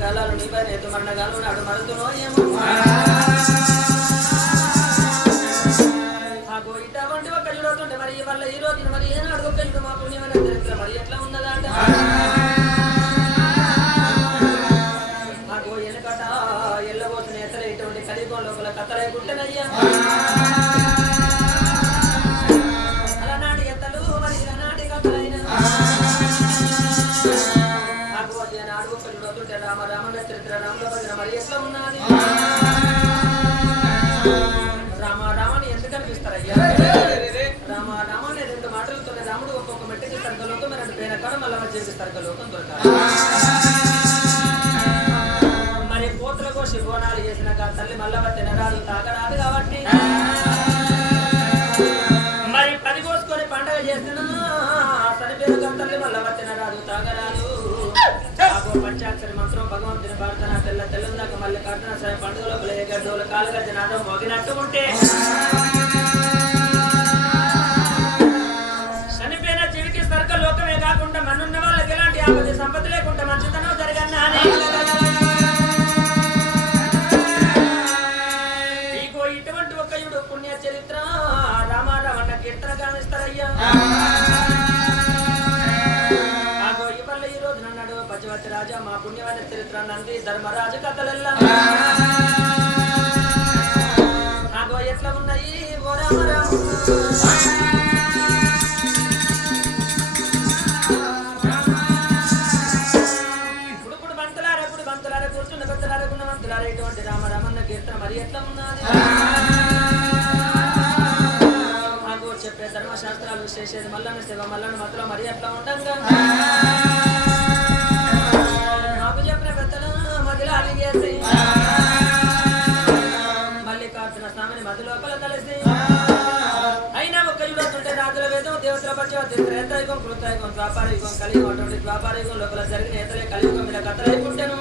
గాలాలు నీ పైన ఎత్తు మరణ గాలు నాడు మరుతునో ఏమో మాకు ఇటువంటి ఒక చూడవుతుంటే మరి వాళ్ళ ఈ రోజున మరి ఏనాడు ఒక చూడు మా పుణ్యమైన చరిత్ర మరి ఎట్లా ఉన్నదంట మాకు ఎనకట ఎల్లబోతున్న ఎత్తలు ఇటువంటి కలియుగం లోపల కథలే గుట్టనయ్యా అలనాటి ఎత్తలు మరి ఇలనాటి కథలైనా మాకు నాడు ఒక చూడవుతుంటే రామ రామణ చరిత్ర రాముల భద్ర మరి ఎట్లా ఉన్నది రామ రామని ఎందుకు అనిపిస్తారయ్యా రామ రామని రెండు మాటలతో రాముడు ఒక్కొక్క మెట్టుకి స్వర్గలోకం రెండు పేర కాడ మళ్ళీ చేసి స్వర్గలోకం దొరకాలి మరి కోతుల కోసి బోనాలు చేసిన తల్లి మల్లవ తినరాదు తాకరాదు కాబట్టి మరి పది కోసుకొని పండగ చేసిన చనిపోయిన తల్లి మల్లవ తినరాదు తాకరాదు పంచాక్షరి మంత్రం భగవంతుని ప్రార్థన తెల్ల తెల్లందాక మళ్ళీ కర్తన సరే పండుగలో గడ్డోలు కాలుగా జనాదం మోగినట్టు ఉంటే చనిపోయిన జీవికి స్వర్గ లోకమే కాకుండా మనున్న వాళ్ళకి ఎలాంటి ఆపద సంపత్తి లేకుండా మంచితనం జరగన్నా నీకు ఇటువంటి ఒక యుడు పుణ్య చరిత్ర రామారావణ కీర్తన గానిస్తారయ్యా ఈ రోజు నన్నాడు పచ్చవతి రాజా మా పుణ్యమైన చరిత్ర నంది ధర్మరాజు కథలెల్లా నాకు ఎట్లా ఉన్నాయి ఓ రామరావు ఇప్పుడు బంతులారా కూర్చున్న పెద్దలారా గున్న మంతులారా ఇటువంటి రామరామన్న కీర్తన మరి ఎట్లా ఉన్నది నాకు చెప్పే ధర్మశాస్త్రాలు చేసేది మల్లన్న సేవ మల్లన్న మాత్రం మరి ఎట్లా ఉండగా మల్లికార్జున స్వామిని మధ్య లోపల కలిసి అయినా ఒక్క యుగంటే రాజుల వేదం దేవతల పచ్చ త్రేతాయుగం కృతాయుగం ద్వాపారయుగం కలియుగం అటువంటి ద్వాపారయుగం లోపల జరిగిన ఏతలే కలియుగం మీద కథలైకుంటాను